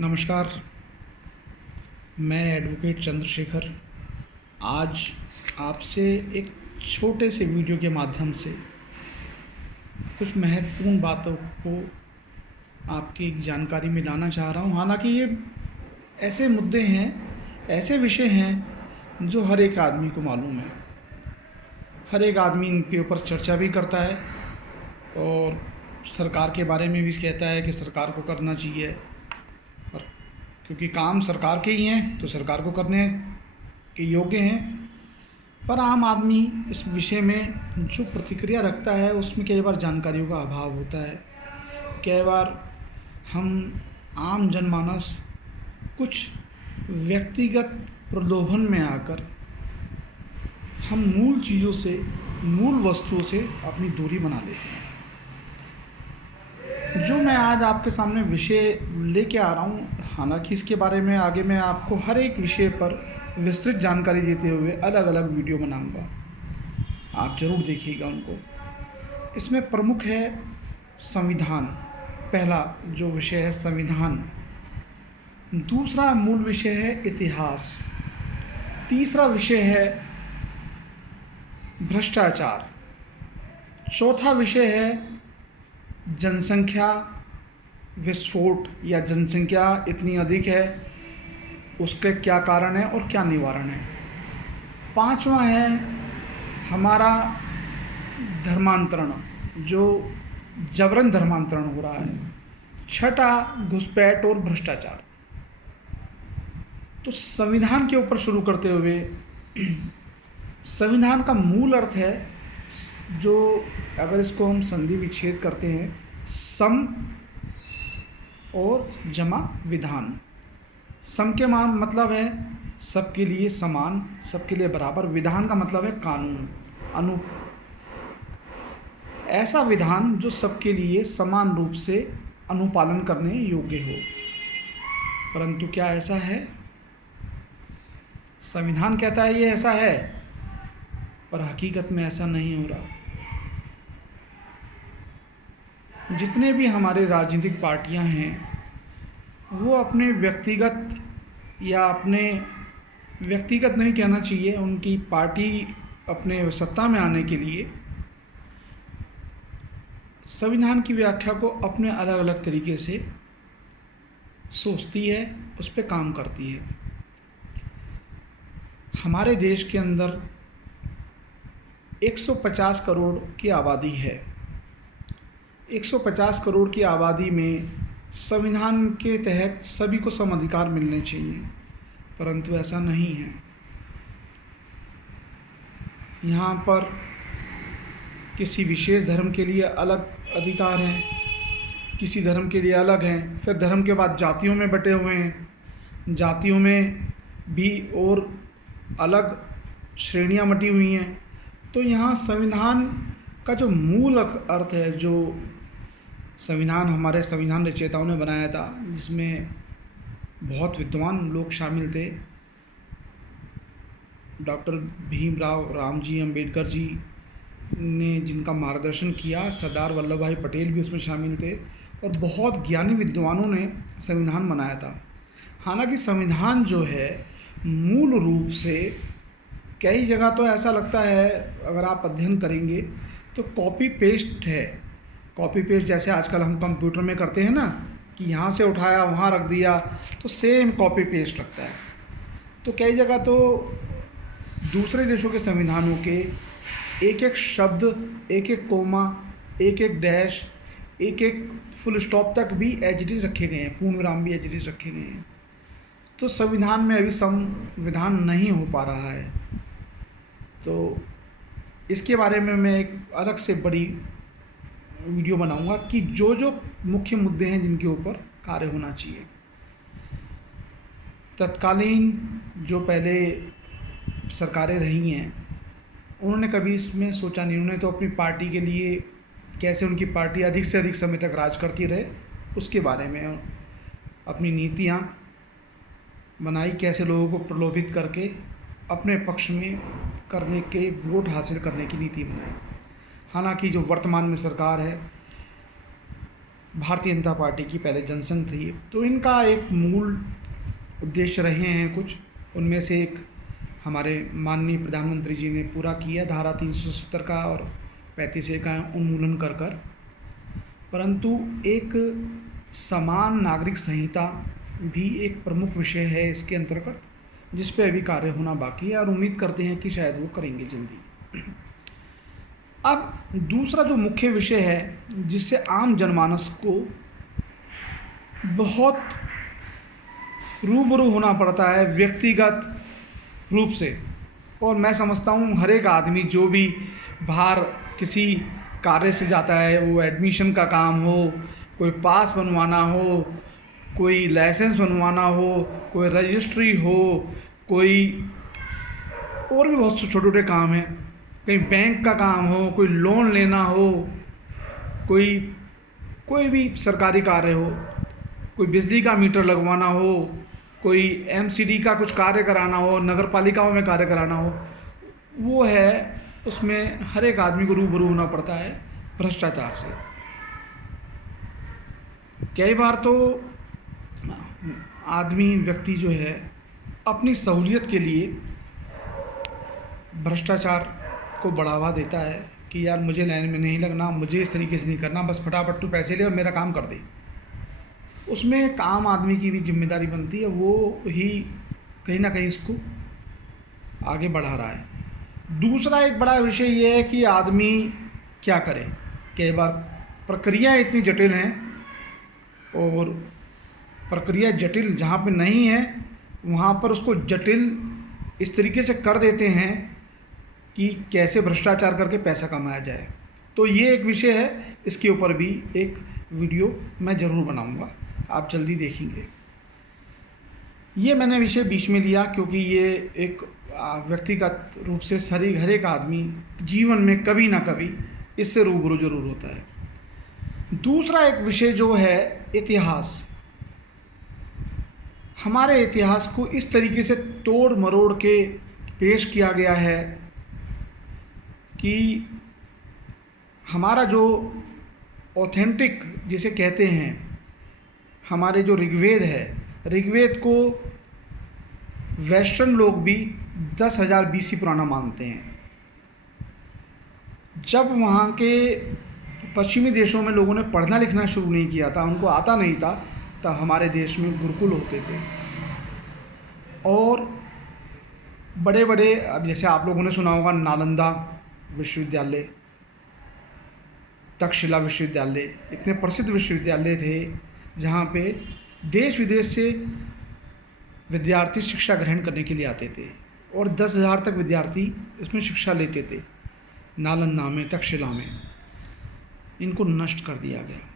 नमस्कार। मैं एडवोकेट चंद्रशेखर आज आपसे एक छोटे से वीडियो के माध्यम से कुछ महत्वपूर्ण बातों को आपकी एक जानकारी में लाना चाह रहा हूँ। हालांकि ये ऐसे मुद्दे हैं, ऐसे विषय हैं जो हर एक आदमी को मालूम है, हर एक आदमी इनके ऊपर चर्चा भी करता है और सरकार के बारे में भी कहता है कि सरकार को करना चाहिए। और क्योंकि काम सरकार के ही हैं तो सरकार को करने के योग्य हैं, पर आम आदमी इस विषय में जो प्रतिक्रिया रखता है उसमें कई बार जानकारियों का अभाव होता है। कई बार हम आम जनमानस कुछ व्यक्तिगत प्रलोभन में आकर हम मूल चीज़ों से, मूल वस्तुओं से अपनी दूरी बना लेते हैं। जो मैं आज आपके सामने विषय लेके आ रहा हूँ, हालांकि इसके बारे में आगे मैं आपको हर एक विषय पर विस्तृत जानकारी देते हुए अलग अलग वीडियो बनाऊंगा, आप ज़रूर देखिएगा उनको। इसमें प्रमुख है संविधान। पहला जो विषय है संविधान, दूसरा मूल विषय है इतिहास, तीसरा विषय है भ्रष्टाचार, चौथा विषय है जनसंख्या विस्फोट या जनसंख्या इतनी अधिक है, उसके क्या कारण है और क्या निवारण है। पांचवा है हमारा धर्मांतरण, जो जबरन धर्मांतरण हो रहा है। छठा घुसपैठ और भ्रष्टाचार। तो संविधान के ऊपर शुरू करते हुए, संविधान का मूल अर्थ है, जो अगर इसको हम संधि विच्छेद करते हैं, सम और जमा विधान। सम के मान मतलब है सबके लिए समान, सबके लिए बराबर। विधान का मतलब है कानून, ऐसा विधान जो सबके लिए समान रूप से अनुपालन करने योग्य हो। परंतु क्या ऐसा है? संविधान कहता है ये ऐसा है, पर हकीकत में ऐसा नहीं हो रहा। जितने भी हमारे राजनीतिक पार्टियां हैं, वो अपने व्यक्तिगत, या अपने व्यक्तिगत नहीं कहना चाहिए, उनकी पार्टी अपने सत्ता में आने के लिए संविधान की व्याख्या को अपने अलग अलग तरीके से सोचती है, उस पर काम करती है। हमारे देश के अंदर 150 करोड़ की आबादी है। 150 करोड़ की आबादी में संविधान के तहत सभी को सम अधिकार मिलने चाहिए, परंतु ऐसा नहीं है। यहाँ पर किसी विशेष धर्म के लिए अलग अधिकार हैं, किसी धर्म के लिए अलग हैं, फिर धर्म के बाद जातियों में बटे हुए हैं, जातियों में भी और अलग श्रेणियाँ बटी हुई हैं। तो यहाँ संविधान का जो मूल अर्थ है, जो संविधान हमारे संविधान रचयिताओं ने बनाया था, जिसमें बहुत विद्वान लोग शामिल थे, डॉक्टर भीमराव रामजी अंबेडकर जी ने जिनका मार्गदर्शन किया, सरदार वल्लभ भाई पटेल भी उसमें शामिल थे, और बहुत ज्ञानी विद्वानों ने संविधान बनाया था। हालांकि संविधान जो है मूल रूप से कई जगह तो ऐसा लगता है, अगर आप अध्ययन करेंगे तो कॉपी पेस्ट है। कॉपी पेस्ट जैसे आजकल हम कंप्यूटर में करते हैं ना, कि यहाँ से उठाया वहाँ रख दिया, तो सेम कॉपी पेस्ट लगता है। तो कई जगह तो दूसरे देशों के संविधानों के एक एक शब्द, एक एक कोमा, एक एक डैश, एक एक फुल स्टॉप तक भी एज इट इज़ रखे गए हैं, पूर्ण विराम भी एज इट इज़ रखे गए हैं। तो संविधान में अभी संविधान नहीं हो पा रहा है। तो इसके बारे में मैं एक अलग से बड़ी वीडियो बनाऊंगा कि जो जो मुख्य मुद्दे हैं जिनके ऊपर कार्य होना चाहिए। तत्कालीन जो पहले सरकारें रही हैं, उन्होंने कभी इसमें सोचा नहीं। उन्होंने तो अपनी पार्टी के लिए कैसे उनकी पार्टी अधिक से अधिक समय तक राज करती रहे, उसके बारे में अपनी नीतियाँ बनाई, कैसे लोगों को प्रलोभित करके अपने पक्ष में करने के वोट हासिल करने की नीति बनाई। हालांकि जो वर्तमान में सरकार है, भारतीय जनता पार्टी की पहले जनसंघ थी। तो इनका एक मूल उद्देश्य रहे हैं कुछ, उनमें से एक हमारे माननीय प्रधानमंत्री जी ने पूरा किया, धारा 370 का और 35A का उन्मूलन कर कर। परंतु एक समान नागरिक संहिता भी एक प्रमुख विषय है इसके अंतर्गत, जिस पे अभी कार्य होना बाकी है और उम्मीद करते हैं कि शायद वो करेंगे जल्दी। अब दूसरा जो मुख्य विषय है जिससे आम जनमानस को बहुत रूबरू होना पड़ता है व्यक्तिगत रूप से, और मैं समझता हूँ हर एक आदमी जो भी बाहर किसी कार्य से जाता है, वो एडमिशन का काम हो, कोई पास बनवाना हो, कोई लाइसेंस बनवाना हो, कोई रजिस्ट्री हो, कोई और भी बहुत छोटे छोटे काम हैं, कहीं बैंक का काम हो, कोई लोन लेना हो, कोई भी सरकारी कार्य हो, कोई बिजली का मीटर लगवाना हो, कोई एमसीडी का कुछ कार्य कराना हो, नगर पालिकाओं में कार्य कराना हो, वो है उसमें हर एक आदमी को रूबरू होना पड़ता है भ्रष्टाचार से। कई बार तो आदमी व्यक्ति जो है अपनी सहूलियत के लिए भ्रष्टाचार को बढ़ावा देता है कि यार मुझे लाइन में नहीं लगना, मुझे इस तरीके से नहीं करना, बस फटाफट तू पैसे ले और मेरा काम कर दे। उसमें एक आम आदमी की भी जिम्मेदारी बनती है, वो ही कहीं ना कहीं इसको आगे बढ़ा रहा है। दूसरा एक बड़ा विषय ये है कि आदमी क्या करे। कई बार प्रक्रिया इतनी जटिल हैं, और प्रक्रिया जटिल जहाँ पे नहीं है वहाँ पर उसको जटिल इस तरीके से कर देते हैं कि कैसे भ्रष्टाचार करके पैसा कमाया जाए। तो ये एक विषय है, इसके ऊपर भी एक वीडियो मैं ज़रूर बनाऊंगा, आप जल्दी देखेंगे। ये मैंने विषय बीच में लिया क्योंकि ये एक व्यक्तिगत रूप से हर एक आदमी जीवन में कभी ना कभी इससे रूबरू जरूर होता है। दूसरा एक विषय जो है इतिहास। हमारे इतिहास को इस तरीके से तोड़ मरोड़ के पेश किया गया है कि हमारा जो ऑथेंटिक जिसे कहते हैं, हमारे जो ऋग्वेद है, ऋग्वेद को वेस्टर्न लोग भी 10,000 BC पुराना मानते हैं। जब वहाँ के पश्चिमी देशों में लोगों ने पढ़ना लिखना शुरू नहीं किया था, उनको आता नहीं था, तब हमारे देश में गुरुकुल होते थे। और बड़े बड़े, अब जैसे आप लोगों ने सुना होगा नालंदा विश्वविद्यालय, तक्षशिला विश्वविद्यालय, इतने प्रसिद्ध विश्वविद्यालय थे जहाँ पे देश विदेश से विद्यार्थी शिक्षा ग्रहण करने के लिए आते थे, और 10,000 तक विद्यार्थी इसमें शिक्षा लेते थे नालंदा में, तक्षशिला में। इनको नष्ट कर दिया गया।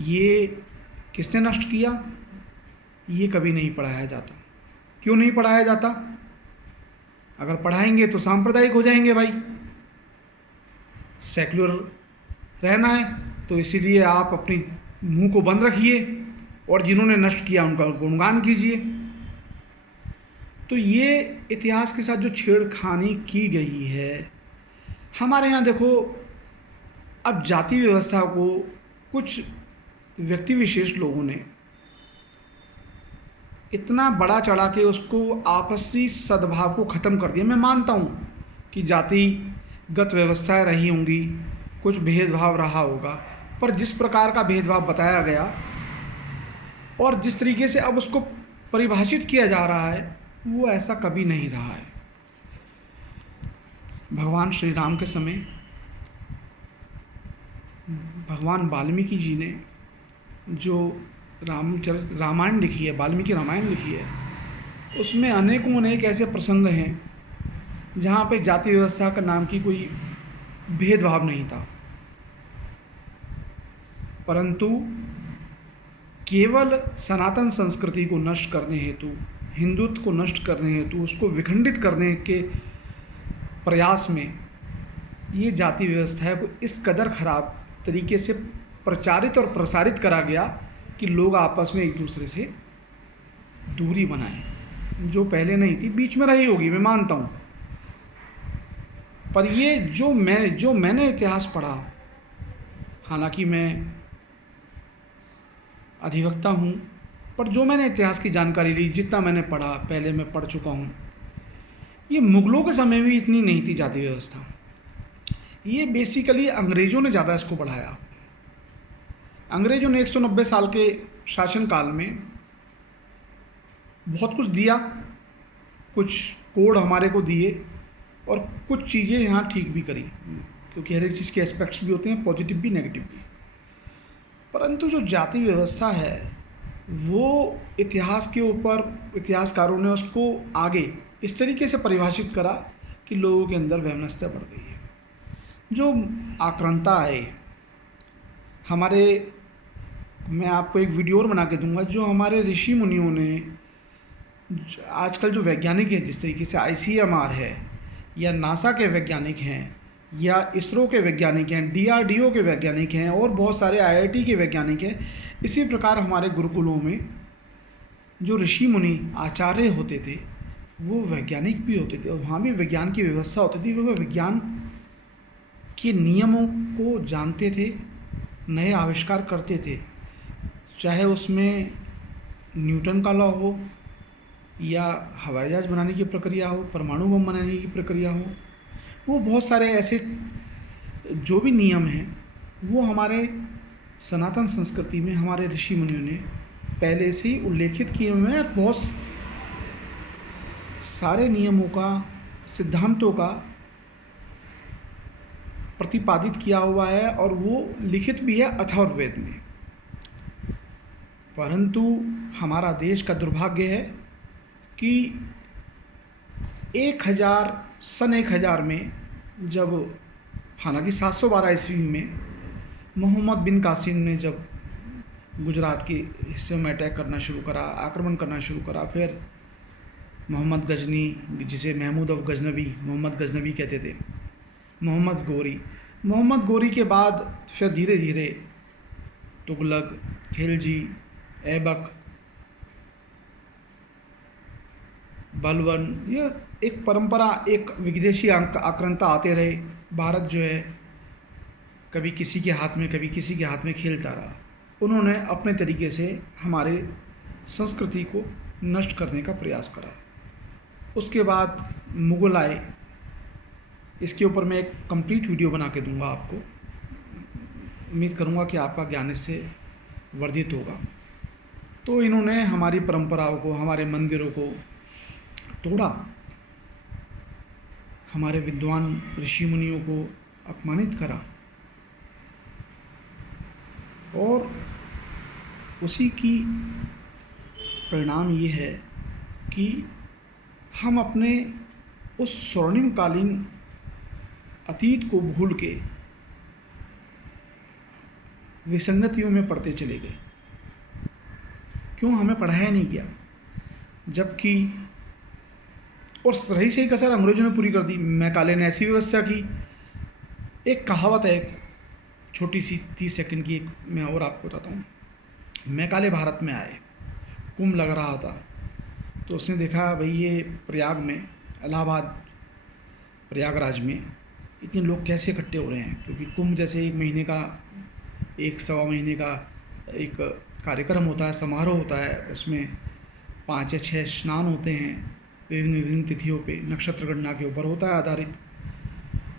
ये किसने नष्ट किया? ये कभी नहीं पढ़ाया जाता। क्यों नहीं पढ़ाया जाता? अगर पढ़ाएंगे तो सांप्रदायिक हो जाएंगे भाई, सेक्युलर रहना है, तो इसीलिए आप अपनी मुंह को बंद रखिए और जिन्होंने नष्ट किया उनका गुणगान कीजिए। तो ये इतिहास के साथ जो छेड़खानी की गई है हमारे यहाँ, देखो अब जाति व्यवस्था को कुछ व्यक्ति विशेष लोगों ने इतना बड़ा चढ़ा के उसको आपसी सद्भाव को ख़त्म कर दिया। मैं मानता हूँ कि जातिगत व्यवस्थाएं रही होंगी, कुछ भेदभाव रहा होगा, पर जिस प्रकार का भेदभाव बताया गया और जिस तरीके से अब उसको परिभाषित किया जा रहा है, वो ऐसा कभी नहीं रहा है। भगवान श्री राम के समय भगवान वाल्मीकि जी ने जो रामायण लिखी है, वाल्मीकि रामायण लिखी है, उसमें अनेकों अनेक ऐसे प्रसंग हैं जहाँ पे जाति व्यवस्था का नाम की कोई भेदभाव नहीं था, परंतु केवल सनातन संस्कृति को नष्ट करने हेतु, हिंदुत्व को नष्ट करने हेतु, उसको विखंडित करने के प्रयास में ये जाति व्यवस्था को इस कदर खराब तरीके से प्रचारित और प्रसारित करा गया कि लोग आपस में एक दूसरे से दूरी बनाएं, जो पहले नहीं थी, बीच में रही होगी मैं मानता हूँ। पर ये जो मैंने इतिहास पढ़ा, हालांकि मैं अधिवक्ता हूँ, पर जो मैंने इतिहास की जानकारी ली, जितना मैंने पढ़ा, पहले मैं पढ़ चुका हूँ, ये मुग़लों के समय में इतनी नहीं थी जाति व्यवस्था। ये बेसिकली अंग्रेज़ों ने ज़्यादा इसको बढ़ाया। अंग्रेज़ों ने 190 साल के शासनकाल में बहुत कुछ दिया, कुछ कोड हमारे को दिए और कुछ चीज़ें यहाँ ठीक भी करी, क्योंकि हर एक चीज़ के एस्पेक्ट्स भी होते हैं, पॉजिटिव भी नेगेटिव भी। परंतु जो जाति व्यवस्था है वो इतिहास के ऊपर इतिहासकारों ने उसको आगे इस तरीके से परिभाषित करा कि लोगों के अंदर वैमनस्यता बढ़ गई है। जो आक्रांता आए हमारे, मैं आपको एक वीडियो और बना के दूंगा, जो हमारे ऋषि मुनियों ने, आजकल जो वैज्ञानिक हैं, जिस तरीके से ICMR है या नासा के वैज्ञानिक हैं या इसरो के वैज्ञानिक हैं, DRDO के वैज्ञानिक हैं और बहुत सारे IIT के वैज्ञानिक हैं, इसी प्रकार हमारे गुरुकुलों में जो ऋषि मुनि आचार्य होते थे वो वैज्ञानिक भी होते थे और वहाँ भी विज्ञान की व्यवस्था होती थी। वो विज्ञान के नियमों को जानते थे, नए आविष्कार करते थे, चाहे उसमें न्यूटन का लॉ हो या हवाई जहाज़ बनाने की प्रक्रिया हो, परमाणु बम बनाने की प्रक्रिया हो। वो बहुत सारे ऐसे जो भी नियम हैं वो हमारे सनातन संस्कृति में हमारे ऋषि मुनियों ने पहले से ही उल्लेखित किए हुए हैं। बहुत सारे नियमों का, सिद्धांतों का प्रतिपादित किया हुआ है और वो लिखित भी है अथर्ववेद में। परंतु हमारा देश का दुर्भाग्य है कि 1000 में जब, हालांकि 712 ईस्वी में मोहम्मद बिन कासिम ने जब गुजरात के हिस्से में अटैक करना शुरू करा, आक्रमण करना शुरू करा, फिर मोहम्मद गजनी, जिसे महमूद ऑफ गजनवी, मोहम्मद गजनवी कहते थे, मोहम्मद गोरी के बाद फिर धीरे धीरे तुगलक, खिलजी, ऐबक, बलवन, ये एक परंपरा, एक विदेशी आक्रांता आते रहे। भारत जो है कभी किसी के हाथ में कभी किसी के हाथ में खेलता रहा। उन्होंने अपने तरीके से हमारे संस्कृति को नष्ट करने का प्रयास करा। उसके बाद मुग़ल आए। इसके ऊपर मैं एक कंप्लीट वीडियो बना के दूंगा आपको। उम्मीद करूंगा कि आपका ज्ञान इससे वर्धित होगा। तो इन्होंने हमारी परंपराओं को, हमारे मंदिरों को तोड़ा, हमारे विद्वान ऋषि मुनियों को अपमानित करा और उसी की परिणाम ये है कि हम अपने उस स्वर्णिमकालीन अतीत को भूल के विसंगतियों में पड़ते चले गए। क्यों? हमें पढ़ाया नहीं गया। जबकि और रही सही कसर अंग्रेजों ने पूरी कर दी। मैकाले ने ऐसी व्यवस्था की, एक कहावत है, एक छोटी सी 30 सेकंड की, एक मैं और आपको बताता हूँ। मैकाले भारत में आए, कुंभ लग रहा था, तो उसने देखा भाई ये प्रयाग में, इलाहाबाद प्रयागराज में इतने लोग कैसे इकट्ठे हो रहे हैं, क्योंकि कुंभ जैसे 1 महीने का, 1 सवा महीने का एक कार्यक्रम होता है, समारोह होता है, उसमें 5 या 6 स्नान होते हैं, विभिन्न तिथियों पे, नक्षत्र गणना के ऊपर होता है आधारित।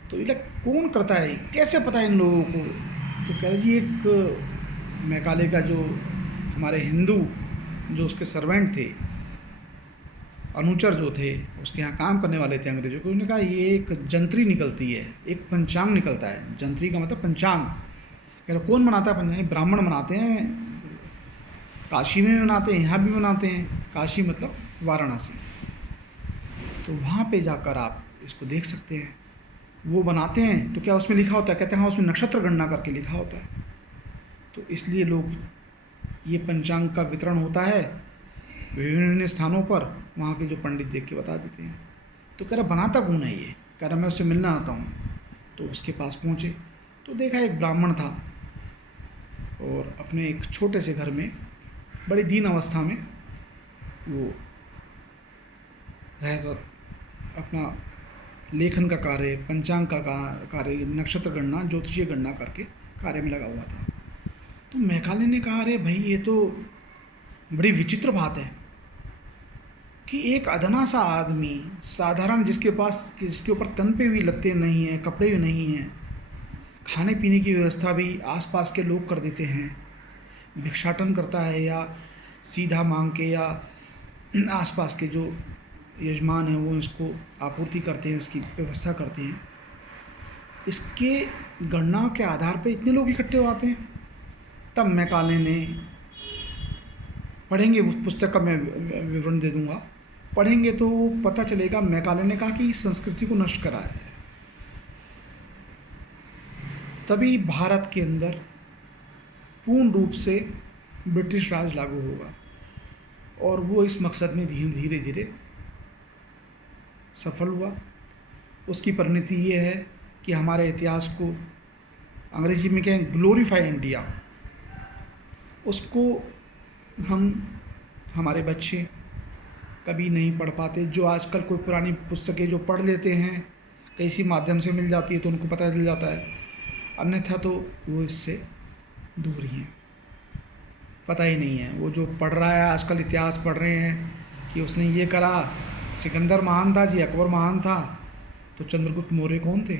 तो ये कौन करता है, कैसे पता है इन लोगों को? तो कह रहे जी एक मैकाले का जो हमारे हिंदू जो उसके सर्वेंट थे, अनुचर जो थे, उसके यहाँ काम करने वाले थे अंग्रेजों को, उन्होंने कहा ये एक जंत्री निकलती है, एक पंचांग निकलता है। जंत्री का मतलब पंचांग। कह रहे कौन बनाता है पंचांग? ब्राह्मण बनाते हैं, काशी में भी बनाते हैं, यहाँ भी बनाते हैं। काशी मतलब वाराणसी। तो वहाँ पे जाकर आप इसको देख सकते हैं। वो बनाते हैं तो क्या उसमें लिखा होता है? कहते हैं हाँ उसमें नक्षत्र गणना करके लिखा होता है। तो इसलिए लोग, ये पंचांग का वितरण होता है विभिन्न स्थानों पर, वहाँ के जो पंडित देख के बता देते हैं। तो कह रहा बनाता कौन है ये? कह रहा मैं उससे मिलना आता हूँ। तो उसके पास पहुँचे तो देखा एक ब्राह्मण था और अपने एक छोटे से घर में बड़ी दीन अवस्था में वो रहता, अपना लेखन का कार्य, पंचांग का कार्य, नक्षत्र गणना, ज्योतिषीय गणना करके कार्य में लगा हुआ था। तो मैकाले ने कहा, अरे भाई ये तो बड़ी विचित्र बात है कि एक अदना सा आदमी साधारण, जिसके ऊपर तन पे भी लत्ते नहीं हैं, कपड़े भी नहीं हैं, खाने पीने की व्यवस्था भी आसपास के लोग कर देते हैं, भिक्षाटन करता है या सीधा मांग के, या आसपास के जो यजमान हैं वो इसको आपूर्ति करते हैं, इसकी व्यवस्था करते हैं, इसके गणनाओं के आधार पे इतने लोग इकट्ठे हो आते हैं। तब मैकाले ने, पढ़ेंगे उस पुस्तक का मैं विवरण दे दूंगा, पढ़ेंगे तो पता चलेगा। मैकाले ने कहा कि इस संस्कृति को नष्ट करा है, तभी भारत के अंदर पूर्ण रूप से ब्रिटिश राज लागू होगा। और वो इस मकसद में धीरे धीरे सफल हुआ। उसकी परिणति ये है कि हमारे इतिहास को, अंग्रेजी में कहें ग्लोरीफाई इंडिया, उसको हमारे बच्चे कभी नहीं पढ़ पाते। जो आजकल कोई पुरानी पुस्तकें जो पढ़ लेते हैं, किसी माध्यम से मिल जाती है तो उनको पता चल जाता है, अन्यथा तो वो इससे दूर ही हैं, पता ही नहीं है। वो जो पढ़ रहा है आजकल, इतिहास पढ़ रहे हैं कि उसने ये करा, सिकंदर महान था जी, अकबर महान था, तो चंद्रगुप्त मौर्य कौन थे,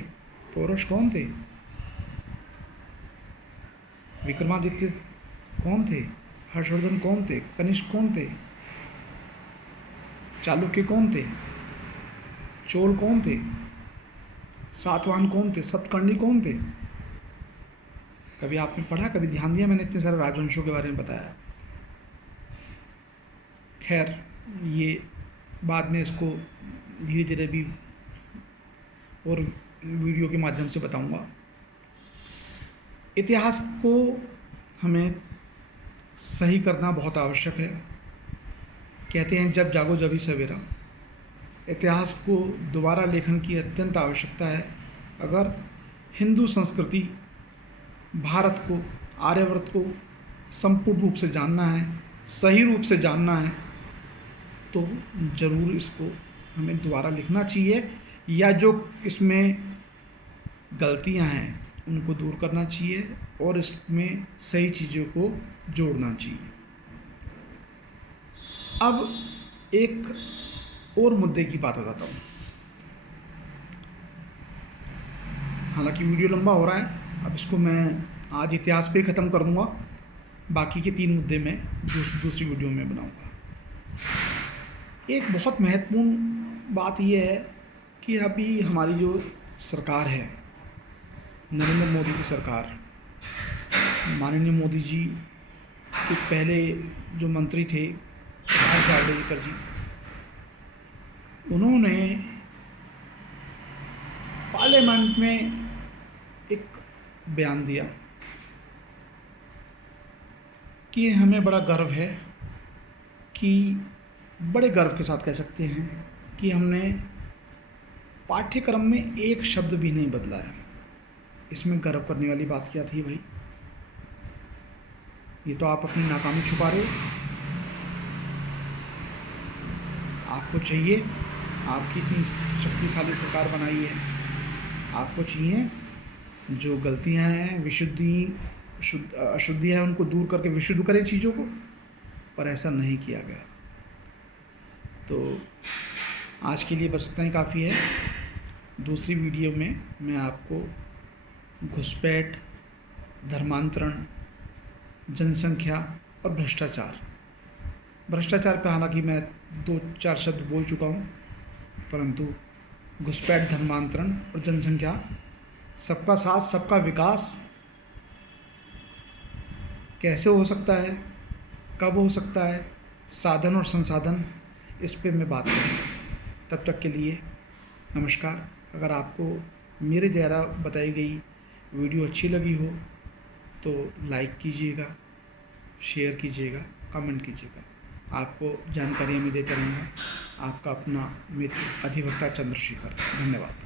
पौरुष कौन थे, विक्रमादित्य कौन थे, हर्षवर्धन कौन थे, कनिष्क कौन थे, चालुक्य कौन थे, चोल कौन थे, सातवाहन कौन थे, सप्तकर्णी कौन थे। कभी आपने पढ़ा, कभी ध्यान दिया मैंने इतने सारे राजवंशों के बारे में बताया। खैर, ये बाद में इसको धीरे धीरे भी और वीडियो के माध्यम से बताऊंगा। इतिहास को हमें सही करना बहुत आवश्यक है। कहते हैं जब जागो जब ही सवेरा। इतिहास को दोबारा लेखन की अत्यंत आवश्यकता है। अगर हिंदू संस्कृति, भारत को, आर्यवर्त को संपूर्ण रूप से जानना है, सही रूप से जानना है, तो ज़रूर इसको हमें दोबारा लिखना चाहिए, या जो इसमें गलतियां हैं उनको दूर करना चाहिए और इसमें सही चीज़ों को जोड़ना चाहिए। अब एक और मुद्दे की बात बताता हूँ। हालांकि वीडियो लंबा हो रहा है, अब इसको मैं आज इतिहास पे ख़त्म कर दूंगा, बाकी के 3 मुद्दे मैं दूसरी वीडियो में बनाऊंगा। एक बहुत महत्वपूर्ण बात यह है कि अभी हमारी जो सरकार है, नरेंद्र मोदी की सरकार, माननीय मोदी जी के पहले जो मंत्री थे प्रकाश जावड़ेकर जी, उन्होंने पार्लियामेंट में एक बयान दिया कि हमें बड़ा गर्व है, कि बड़े गर्व के साथ कह सकते हैं कि हमने पाठ्यक्रम में एक शब्द भी नहीं बदला है। इसमें गर्व करने वाली बात क्या थी भाई? ये तो आप अपनी नाकामी छुपा रहे हो। आपको चाहिए, आपकी इतनी शक्तिशाली सरकार बनाई है, आपको चाहिए जो गलतियां हैं, अशुद्धियाँ हैं, उनको दूर करके विशुद्ध करें चीज़ों को, पर ऐसा नहीं किया गया। तो आज के लिए बस इतना ही काफ़ी है। दूसरी वीडियो में मैं आपको घुसपैठ, धर्मांतरण, जनसंख्या और भ्रष्टाचार पे हालांकि मैं 2-4 शब्द बोल चुका हूँ, परंतु घुसपैठ, धर्मांतरण और जनसंख्या, सबका साथ सबका विकास कैसे हो सकता है, कब हो सकता है, साधन और संसाधन, इस पे मैं बात करूँगा। तब तक के लिए नमस्कार। अगर आपको मेरे द्वारा बताई गई वीडियो अच्छी लगी हो तो लाइक कीजिएगा, शेयर कीजिएगा, कमेंट कीजिएगा। आपको जानकारियाँ मैं देता रहूँगा। आपका अपना मित्र अधिवक्ता चंद्रशेखर। धन्यवाद।